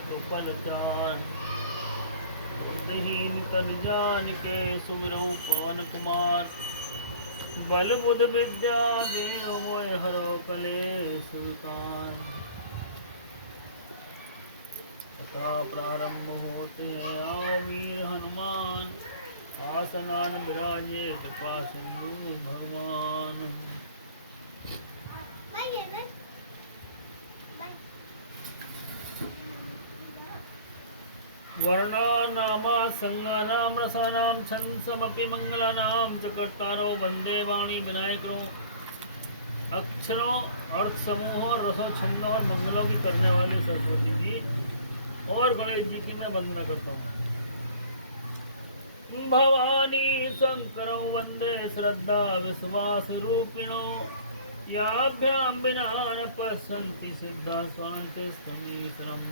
साधक फल चार। बुद्धिहीन तन जान के सुमिरौ पवन कुमार। बल बुध विद्या देव मोय हरो कलेश विकार। कथा प्रारंभ होते आओ वीर हनुमान। आसनान विराजे कृपा सिंधु भगवान। वर्णानामा संगानाम रसानाम छंदसमपि मंगलानाम च कर्तारो वंदे वाणी विनायको। अक्षरों अर्थ समूह और रसो छंद और मंगलों की करने वाले सरस्वती जी और गणेश जी की मैं वंदना करता हूँ। भवानी शंकरो वंदे श्रद्धा विश्वास रूपिणो। याभ्यां विना न पश्यन्ति सिद्धा स्वनन्ति स्तमीश्वरम्।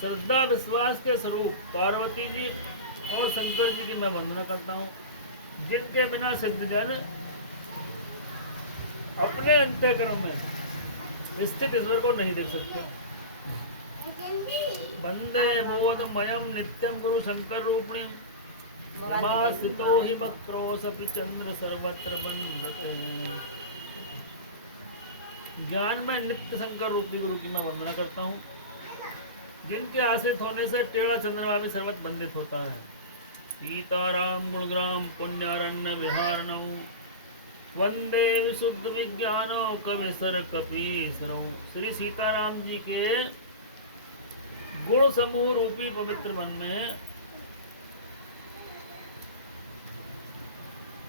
श्रद्धा विश्वास के स्वरूप पार्वती जी और शंकर जी की मैं वंदना करता हूँ, जिनके बिना सिद्धजन अपने अंतःकरण में स्थित ईश्वर को नहीं देख सकते। वंदे बोधमयं नित्यं गुरु शंकर रूपिणी। रमास्थितो हि वक्रोऽसपि चंद्र सर्वत्र वन्दते। ज्ञान में नित्य शंकर रूपी गुरु की मैं वंदना करता हूँ, जिनके आश्रित होने से टेढ़ा चंद्रमा भी सर्वत्र बंदित होता है। सीताराम गुणग्राम पुण्यारण्य विहारणौ। वंदे विशुद्ध विज्ञानो कविसर कपीसरौ। श्री सीताराम जी के गुण समूह रूपी पवित्र वन में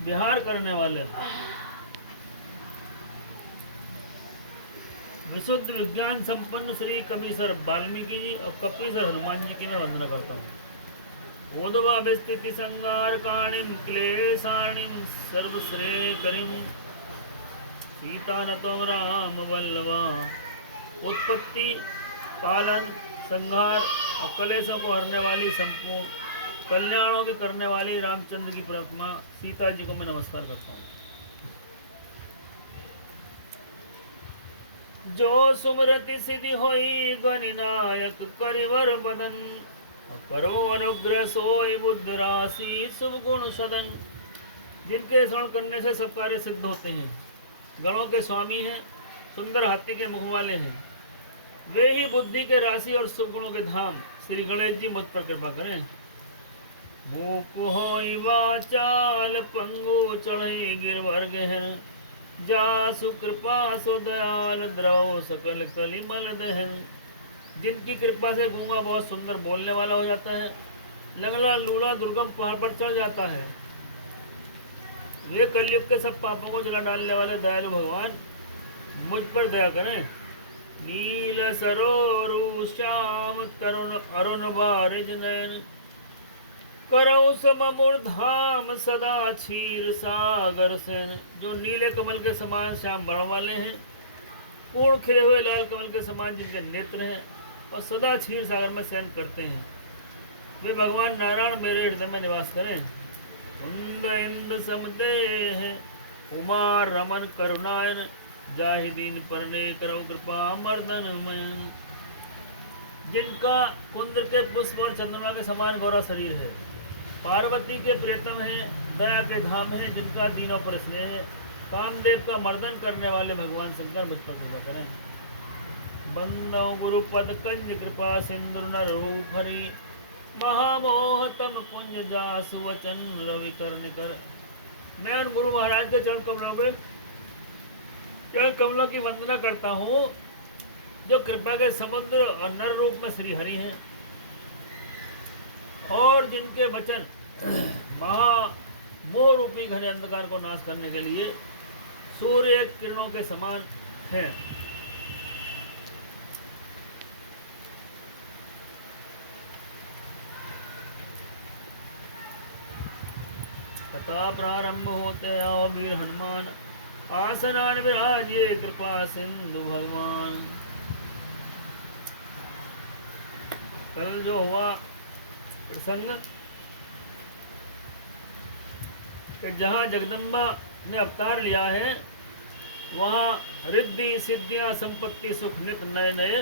विहार करने वाले विशुद्ध विज्ञान संपन्न श्री कपीसर वाल्मीकि जी और कपीसर हनुमान जी की मैं वंदना करता हूँ। ओदवा विस्तृति संगार काणिम क्लेशाणिम सर्वश्रेय करिम। सीता नतो राम वल्लभा। उत्पत्ति पालन संहार और कलेशों को हरने वाली संपूर्ण कल्याणों के करने वाली रामचंद्र की प्रतिमा सीता जी को मैं नमस्कार करता हूँ। जो सुमरति सिद्धि होई गणनायक करिवर बदन। करो अनुग्रह सोई बुद्ध राशि शुभ गुण सदन। जिनके स्मरण करने से सब कार्य सिद्ध होते हैं, गणों के स्वामी हैं, सुंदर हाथी के मुख वाले हैं, वे ही बुद्धि के राशि और शुभ गुणों के धाम श्री गणेश जी मुझ पर कृपा करें। मूक होई वाचाल पंगु चढ़े गिरवर गहन। जासु कृपा सो दयाल द्रव सकल कलिमल दहन। जिनकी कृपा से गूंगा बहुत सुंदर बोलने वाला हो जाता है, लंगड़ा लूला दुर्गम पहाड़ पर चढ़ जाता है। वे कलयुग के सब पापों को जला डालने वाले दयालु भगवान मुझ पर दया करें। नील सरोरु श्याम तरुण अरुण बारिज नयन। करौ सममुर धाम सदा क्षीर सागर सेन। जो नीले कमल के समान श्याम बर्ण वाले हैं, पूर्ण खिले हुए लाल कमल के समान जिनके नेत्र हैं और सदा क्षीर सागर में शयन करते हैं, वे भगवान नारायण मेरे हृदय में निवास करें। कुंद इंद समदेह उमा रमन करुणायन। जाहि दीन परने करो कृपा मर्दन मयन। जिनका कुंद के पुष्प और चंद्रमा के समान गौरा शरीर है, पार्वती के प्रियतम है, दया के धाम है, जिनका दीनों पर स्नेह है, कामदेव का मर्दन करने वाले भगवान शंकर मुझ पर कृपा करें। बंदो गुरुपद कंज कृपा सिंधु नर रूप हरि। महामोह तम पुंज जासु वचन रवि कर निकर। मैं उन गुरु महाराज के चरण कमलों की वंदना करता हूँ, जो कृपा के समुद्र और नर रूप में श्री हरि हैं और जिनके वचन महामोह रूपी घने अंधकार को नाश करने के लिए सूर्य किरणों के समान हैं। कथा प्रारंभ होते आओ वीर हनुमान। आसनान विराजे कृपा सिंधु भगवान। कल जो हुआ प्रसंग कि जहाँ जगदम्बा ने अवतार लिया है, वहाँ रिद्धि सिद्धियाँ संपत्ति सुख नित नए नए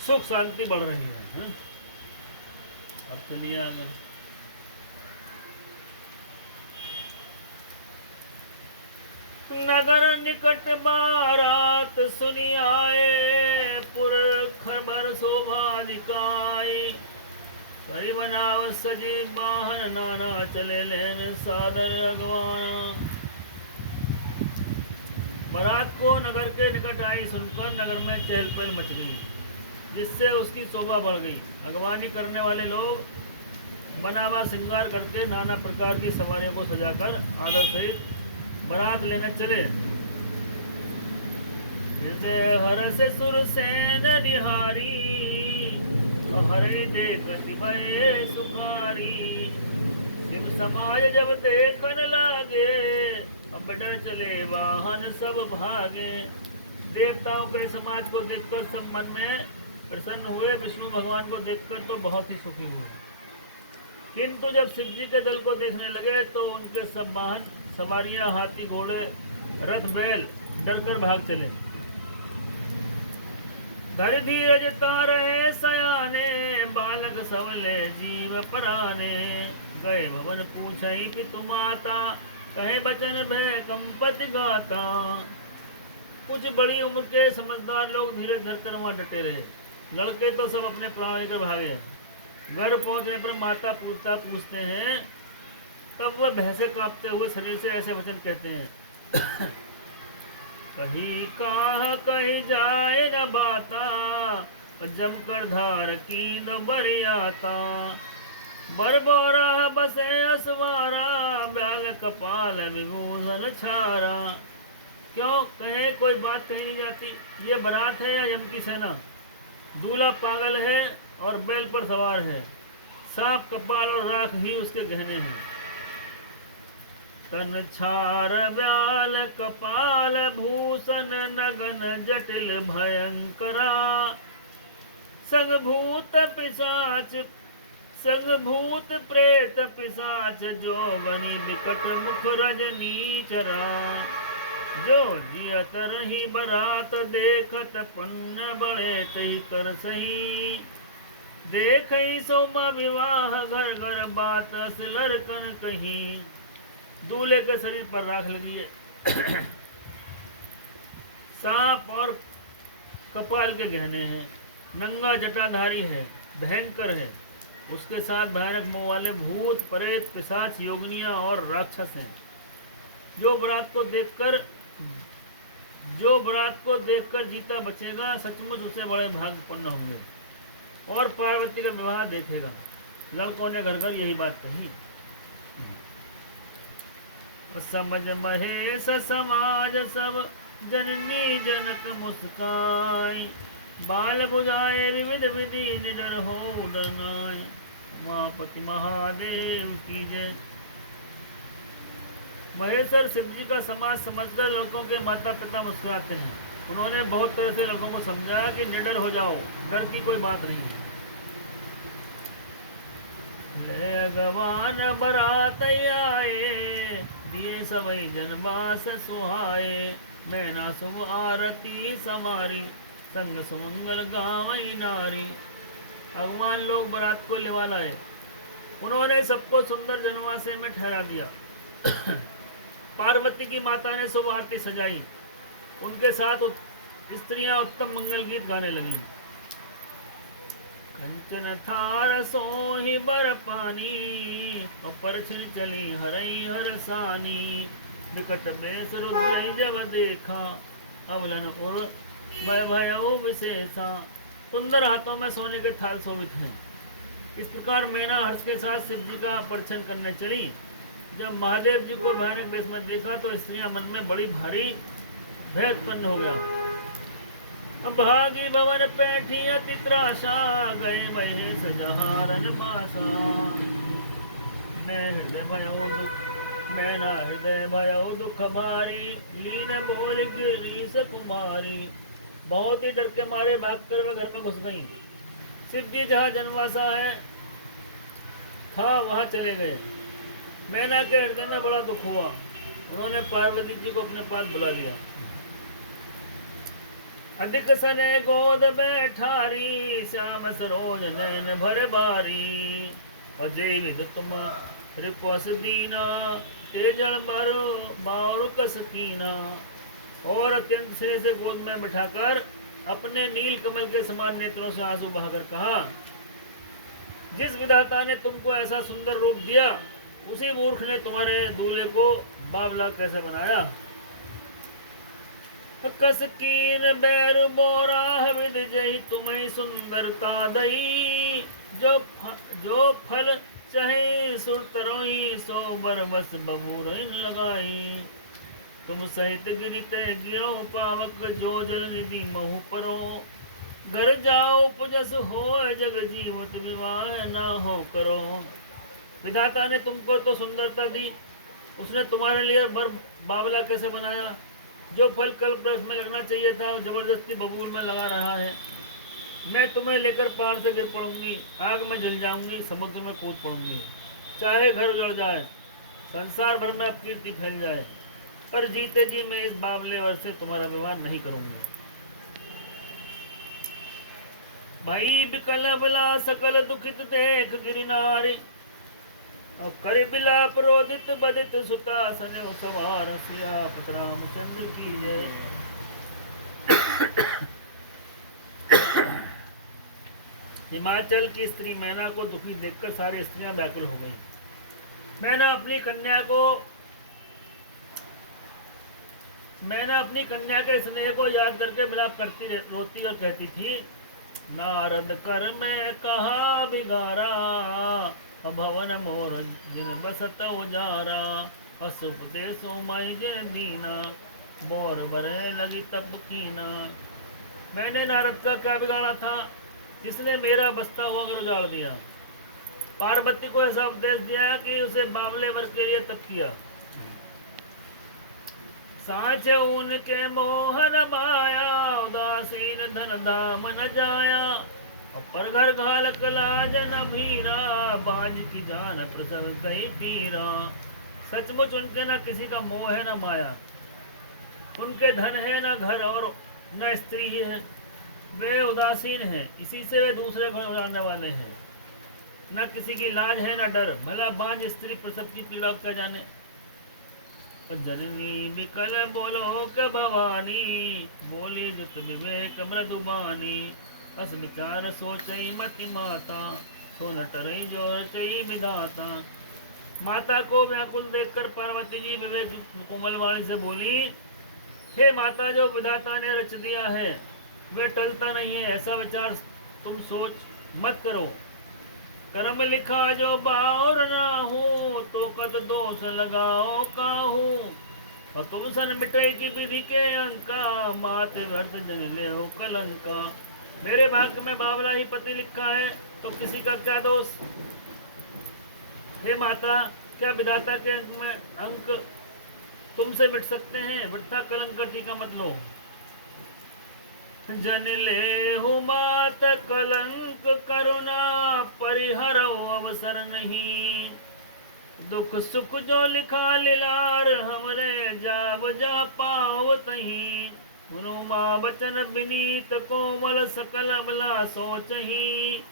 सुख शांति बढ़ रही है। अब चलिए आगे। नगर निकट बारात सुनी आए, पुर खबर शोभा दिखाई, करी बनाव सजी बाहर नाना, चले लेन सादर अगवाना। बारात को नगर के निकट आई सुनकर नगर में चहल पहल मच गई, जिससे उसकी शोभा बढ़ गई। अगवानी करने वाले लोग बनावा श्रृंगार करके नाना प्रकार की सवारियों को सजाकर आदर सहित बारात लेने चले। हृदय हर से सुरसेन निहारी, हरे देखति भये सुखारी। शिव समाज जब देखन लागे, अब डर चले वाहन सब भागे। देवताओं के समाज को देखकर सब मन में प्रसन्न हुए, विष्णु भगवान को देखकर तो बहुत ही सुखी हुए। किंतु जब शिव जी के दल को देखने लगे तो उनके सब वाहन सवारियां, हाथी, घोड़े, रथ, बैल डरकर भाग चले। धर धीरज रहे सयाने, बालक सबले जीव पराने। गए भवन पूछई पितु माता, कहे बचन भय कंपति गाता। कुछ बड़ी उम्र के समझदार लोग धीरज धरकर वहां डटे रहे। लड़के तो सब अपने प्राण लेकर भागे। घर पहुंचने पर माता पूछते हैं, तब वह भैंसे कांपते हुए शरीर से ऐसे वचन कहते हैं। कहीं काह कहीं जाए न बाता, जमकर धार कींद बरियाता। बरबोरा बसे असवारा, ब्याग कपाल विभूषण छारा। क्यों कहे कोई बात कही नहीं जाती, ये बारात है या यम की सेना। दूल्हा पागल है और बैल पर सवार है। सांप, कपाल और राख ही उसके गहने हैं। तन छार व्याल कपाल भूषण, नगन जटिल भयंकरा। संग भूत पिशाच, संग भूत प्रेत पिशाच, जोगनी विकट मुख रजनी चरा। जो जियत रही बरात देखत, पुण्य बढ़े तही कर सही। देखई सोमा विवाह, घर घर बात अस लड़कन कहीं। दूल्हे के शरीर पर राख लगी है। सांप और कपाल के गहने हैं। नंगा जटाधारी है, भयंकर है। उसके साथ भयानक मुंह वाले भूत, प्रेत, पिशाच, योगनियां और राक्षस हैं। जो बरात को देखकर जीता बचेगा, सचमुच उसे बड़े भाग्यपूर्ण होंगे और पार्वती का विवाह देखेगा। लड़कों ने घर घर यही बात कही। समझ महेश समाज सब, जननी जनक मुस्काई। बाल बुझाए विविध विधि, निडर हो डरनाई। महापति महादेव की जय। महेश्वर शिव जी का समाज समझकर लड़कों के माता पिता मुस्कुराते हैं। उन्होंने बहुत तरह से लड़कों को समझाया कि निडर हो जाओ, डर की कोई बात नहीं है। ले गवान बरात आए, दिए सवई जनमास सुहाए। मैना सुम आरती समारी, संग सुमंगल गावई नारी। भगवान लोग बारात को लेवा लाए। उन्होंने सबको सुंदर जनवासे में ठहरा दिया। पार्वती की माता ने शुभ आरती सजाई। उनके साथ स्त्रियां उत्तम मंगल गीत गाने लगी। कंचन थार सोहि बर पानी, परछन चली हरई हरसानी। विकट बेस रुद्र जब देखा, अवलन उर भय भयो विशेषा। सुंदर हाथों में सोने के थाल शोभित हैं। इस प्रकार मैना हर्ष के साथ शिव जी का परिछन करने चली। जब महादेव जी को भयानक वेश में देखा तो स्त्रियां मन में बड़ी भारी भय उत्पन्न हो गया। भागी भवन पैठी अति त्रासा, गए महे सजहारन मासा। मैं हृदय भयो दुख, मैना हृदय भयो दुख भारी। लीन बोल गिरी से कुमारी। बहुत ही डर के मारे भागकर वह घर में घुस गई। शिव जी जहाँ जनवासा है था वहां चले गए। मैना के हृदय में बड़ा दुख हुआ। उन्होंने पार्वती जी को अपने पास बुला लिया। अधिक सने गोद बैठारी, श्याम सरोज नैन भर बारी। अजय विद तुम रिपस दीना, तेजल भर बार कसकीना। और अत्यंत स्नेह से गोद में बिठाकर अपने नील कमल के समान नेत्रों से आंसू बहाकर कहा, जिस विधाता ने तुमको ऐसा सुंदर रूप दिया, उसी मूर्ख ने तुम्हारे दूल्हे को बावला कैसे बनाया। कसकीन बैर बोरा विद जई, तुम्हें सुंदरता दई। जो फल चाहे सुरतरोई, सो बरबस बबूर लगाई। तुम सहित गिरित गिरो पावक, जो जल निधि महु परो। घर जाओ पुजस हो, जग जीवत विवाह ना हो करो। विधाता ने तुमको तो सुंदरता दी, उसने तुम्हारे लिए बावला कैसे बनाया। जो फल कल्प वृक्ष में लगना चाहिए था, जबरदस्ती बबूल में लगा रहा है। मैं तुम्हें लेकर पहाड़ से गिर पड़ूंगी, आग में जल जाऊंगी, समुद्र में कूद पड़ूंगी। चाहे घर उजड़ जाए, संसार भर में कीर्ति फैल जाए, पर जीते जी मैं इस बावले वर से तुम्हारा विवाह नहीं करूंगा। भाई बिकल बला सकल दुखित देख गिरिनारी, और कर बिलाप रोदित बदित सुता सने सवार। श्रीयापत रामचंद्र की जय। हिमाचल की स्त्री मैना को दुखी देखकर सारी स्त्रियां व्याकुल हो गईं। मैना अपनी कन्या के स्नेह को याद करके विलाप करती रोती और कहती थी, नारद कर में कहा बिगारा, भवन मोर जिन बसत उजारा। असुपदेश माई जे दीना, बोर बरे लगी तब कीना। मैंने नारद का क्या बिगाड़ा था, जिसने मेरा बसता हुआ घर उजाड़ दिया। पार्वती को ऐसा उपदेश दिया कि उसे बावले वर के लिए तप किया। साँच उनके मोहन माया, उदासीन धन धाम न जाया। पर घर घालक लाज न भीरा, बाज की जान प्रसव कई पीरा। सचमुच उनके न किसी का मोह है न माया, उनके धन है न घर और न स्त्री ही है। वे उदासीन हैं, इसी से वे दूसरे को उड़ाने वाले हैं। न किसी की लाज है न डर, भला बांझ स्त्री प्रसव की पीड़ा क्या जाने। जननी बिकल बोलो क भवानी, बोली जित विवेक मृदुबानी। अस विचार सोचई मति माता, सो न टरई जोर चई विधाता। माता को व्याकुल देखकर पार्वती जी विवेक कोमल वाणी से बोली, हे माता, जो विधाता ने रच दिया है वे टलता नहीं है, ऐसा विचार तुम सोच मत करो। कर्म लिखा जो बावर ना हो, तो कद दोष लगाओ काहू। और तुम सन मिटाई की विधि के अंका, मात व्यर्थ जन ले कलंका। मेरे भाग्य में बावला ही पति लिखा है, तो किसी का क्या दोष। हे माता, क्या विधाता के अंक में अंक तुमसे मिट सकते हैं। वृथा कलंक का टीका मत लो। जन ले मात कलंक करुणा, परिहरो अवसर नहीं। दुख सुख जो लिखा लिलार, हमरे जाब जा पाओ तही। रुमा बचन विनीत कोमल, सकल अबला सोचही।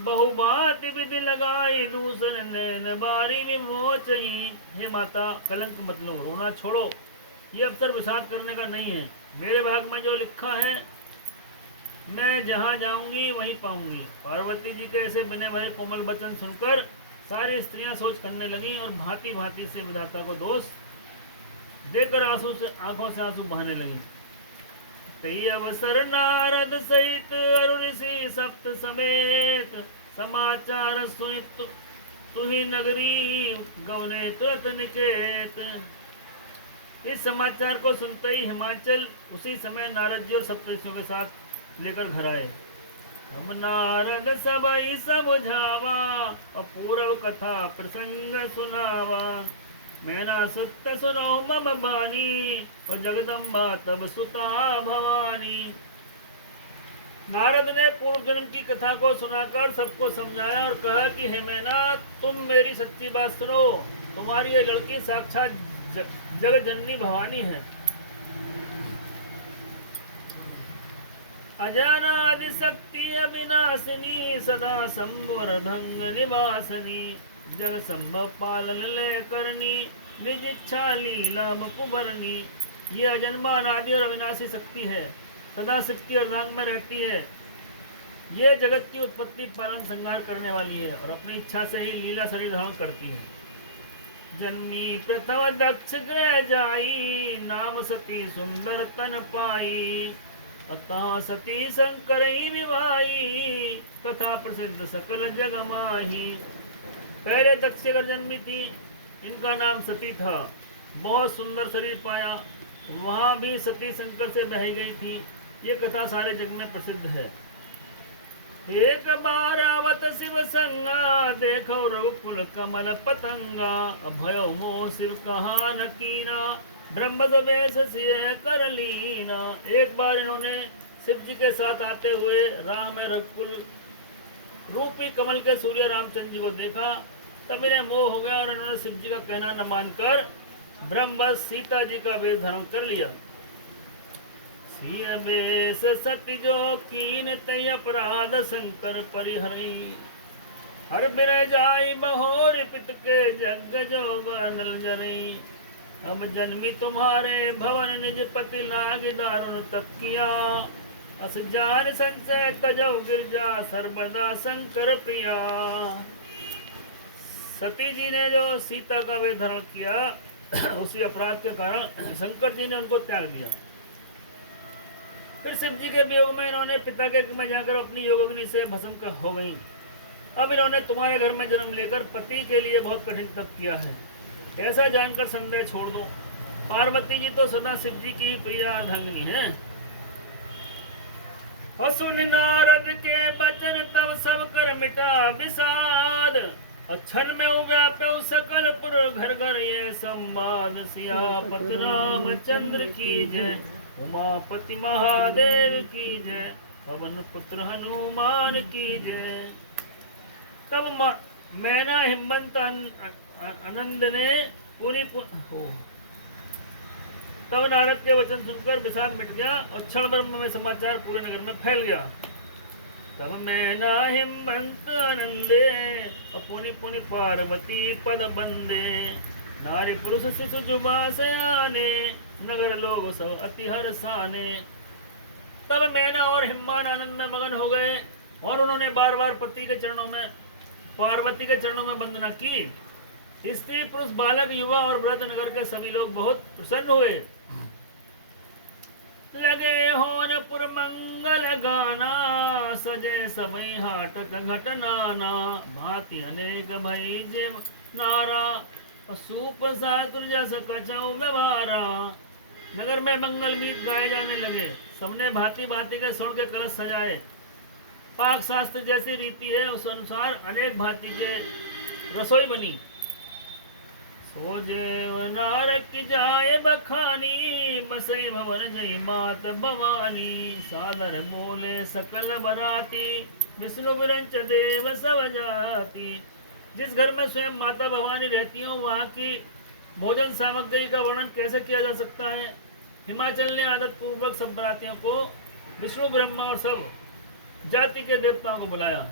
बहुबात विधि लगाई, दूसर नैन बारी विमोचही। हे माता, कलंक मत लो, रोना छोड़ो। ये अवसर विषाद करने का नहीं है। मेरे भाग में जो लिखा है, मैं जहाँ जाऊंगी वहीं पाऊंगी। पार्वती जी के ऐसे बिने भरे कोमल वचन सुनकर सारी स्त्रियां सोच करने लगी और भांति भांति से विधाता को दोष देकर आंखों से आंसू बहाने लगी। कई अवसर नारद सहित अरु ऋषि सप्त समेत, समाचार सुनित तुही नगरी गवने तुरत निकेत। इस समाचार को सुनते ही हिमाचल उसी समय नारद जी और सप्तऋषियों के साथ लेकर घर आए। हम नारद सबई समझावा, और पूर्व कथा प्रसंग सुनावा। मैना सुत सुनो मम बानी, और जगदम्बा तब सुता भवानी। नारद ने पूर्व जन्म की कथा को सुनाकर सबको समझाया और कहा कि हे मैना, तुम मेरी सच्ची बात सुनो। तुम्हारी ये लड़की साक्षात जगत जननी भवानी है। अजानादि शक्ति अविनाशिनी सदा संवर्धंग निवासनी जग संभव पालन ले करनी निज इच्छा लीला मुकुबरनी। ये अजन्मा अनादि और अविनाशी शक्ति है, सदा शक्ति और रंग में रहती है। ये जगत की उत्पत्ति पालन संहार करने वाली है और अपनी इच्छा से ही लीला शरीर धारण करती है। जन्मी प्रथम दक्ष ग्रह जाई नाम सती सुंदर तन पाई अतः सती शंकर विवाही कथा प्रसिद्ध सकल जग माही। पहले दक्ष अगर जन्मी थी, इनका नाम सती था, बहुत सुंदर शरीर पाया, वहां भी सती शंकर से बह गई थी। ये कथा सारे जग में प्रसिद्ध है। एक बार आवत शिव संगा देखो रघुकुल कमल पतंगा भयो मोह शिव कहा न कीना ब्रह्म वेश से कर लीना। एक बार इन्होंने शिव जी के साथ आते हुए राम रघुकुल रूपी कमल के सूर्य रामचंद्र जी को देखा, तब इन्हें मोह हो गया और इन्होंने शिव जी का कहना न मानकर ब्रह्म सीता जी का वेश धारण कर लिया। बेस सत जो कीन तय अपराध शंकर परिहरी हर बिर जाई बहोर पित के जग जो बनल जरी। अब जन्मी तुम्हारे भवन निज पति लाग दारुण तप किया अस जान संचय तजौ गिरजा सर्वदा शंकर प्रिया। सती जी ने जो सीता का वेश धारण किया, उसी अपराध के कारण शंकर जी ने उनको त्याग दिया। फिर शिव जी के वियोग में इन्होंने पिता के में जाकर अपनी योगाग्नि से भस्म हो गई। अब इन्होंने तुम्हारे घर में जन्म लेकर पति के लिए बहुत कठिन तप किया है, ऐसा जानकर संदेह छोड़ दो। पार्वती जी तो सदा शिव जी की प्रिय अर्धांगिनी है। असुर नारद के बचन तब सब कर मिटा विषाद क्षण में व्याप्य सकल पुर घर घर ये संवाद। सियापति रामचंद्र की जय उमापति महादेव की जय पवन पुत्र हनुमान की जय। तब मैना हिमंत आनंद ने पूरी तब नारद के वचन सुनकर विषाद मिट गया और क्षण ब्रह्म में समाचार पूरे नगर में फैल गया। तब मैना हिमंत आनंदे पुनि पुनि पार्वती पद बंदे नारी पुरुष शिशु जुबा से आने नगर लोग सब अति हर्षाने। तब मैना और हिम्मान आनंद में मगन हो गए और उन्होंने बार बार पति के चरणों में पार्वती के चरणों में वंदना की। स्त्री पुरुष बालक युवा और वृद्ध नगर के सभी लोग बहुत प्रसन्न हुए। लगे होनपुर मंगल गाना सजे समय हाटक घटनाना भांति अनेक भई जे नारा सूप सातुर जस कछौ व्यवहारा। नगर में मंगल गीत गाए जाने लगे, सबने भांति भांति के स्वर्ण के कलश सजाए। पाक शास्त्र जैसी रीति है उस अनुसार अनेक भांति के रसोई बनी। सोजे नारक जाए बखानी बसई भवन जय मात भवानी। सादर बोले सकल बराती विष्णु विरंच देव सब जाति। जिस घर में स्वयं माता भवानी रहती हो वहाँ की भोजन सामग्री का वर्णन कैसे किया जा सकता है। हिमाचल ने आदत पूर्वक सब बरातियों को विष्णु ब्रह्मा और सब जाति के देवताओं को बुलाया।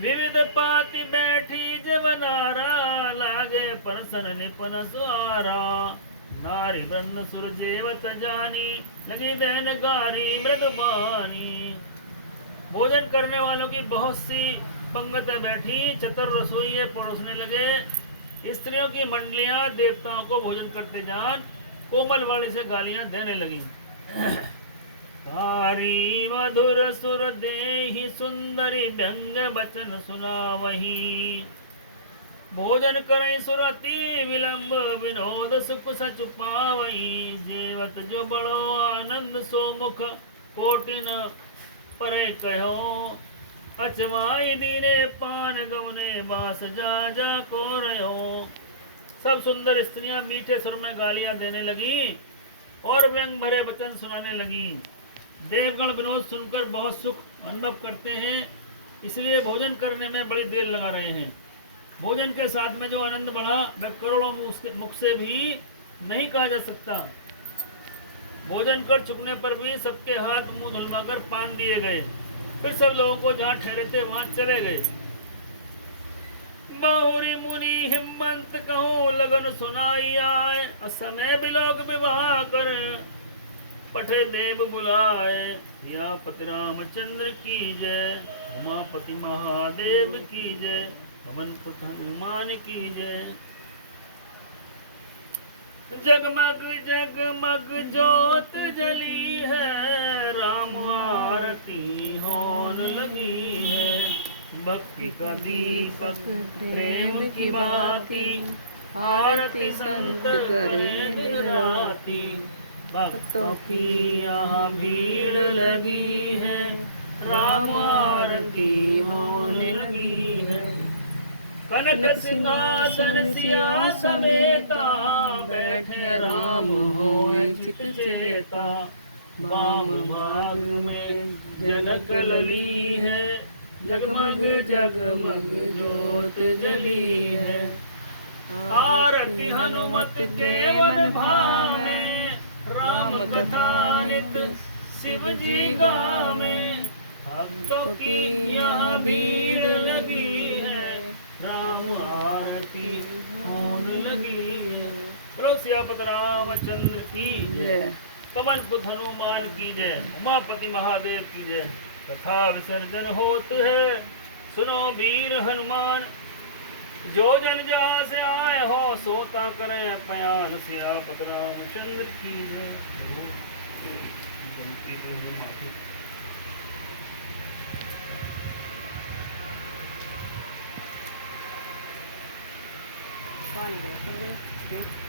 विविध पाति बैठी जवनारा लागे परसन निपन सुआरा। नारी वृंद सुर जेवत जानी लगी बहन गारी मृदबानी। भोजन करने वालों की बहुत सी पंगतें बैठी, चतुर रसोइये परोसने लगे। स्त्रियों की मंडलियां देवताओं को भोजन करते जान कोमल वाणी से गालियां देने लगी। कारी मधुर सुर देहि सुंदरी व्यंग बचन सुना वही। भोजन करें सुरति विलंब विनोद सुख सच पावही। जेवत जो बड़ो आनंद सो मुख कोटिन परे कहो। अचमाई दीने पान गवने बास जा जा को रहो। सब सुंदर स्त्रियां मीठे सुर में गालियां देने लगी और व्यंग भरे वचन सुनाने लगी। देवगण विनोद सुनकर बहुत सुख अनुभव करते हैं, इसलिए भोजन करने में बड़ी देर लगा रहे हैं। भोजन के साथ में जो आनंद बढ़ा वह करोड़ों मुख से भी नहीं कहा जा सकता। भोजन कर चुकने पर भी सबके हाथ मुंह धुलवाकर पान दिए गए। फिर सब लोगों को जहाँ ठहरे थे वहां चले गए। बहुरी मुनि हिम्मत कहो लगन सुनाई आए, असमय बिलोक विवाह कर पठे देव बुलाए। या पति रामचंद्र की जय, उमापति महादेव की जय, पवन पुत्र हनुमान की जय। जगमग जगमग जोत जली है, राम आरती होन लगी है। भक्ति का दीपक प्रेम की बाती, आरती संत करें दिन राती। भक्तों की यहाँ भीड़ लगी है, राम आरती होने लगी है। कनक सिंहासन सिया समेता, बैठे राम होए चित चेता। वाम भाग में जनक लली है, जगमग जगमग जोत जली है। आरती हनुमत केवल भामे, राम कथा नित शिव जी गावे। भक्तों की यहाँ भीड़ लगी है, राम आरती होने लगी है। सियापत रामचंद्र की जय, पवन पुत्र हनुमान की जय, उमापति महादेव की जय। कथा विसर्जन होत है, सुनो वीर हनुमान। जो जन जहाँ से आए हो, सोता करें पयान। सियापत रामचंद्र की जय। माफी।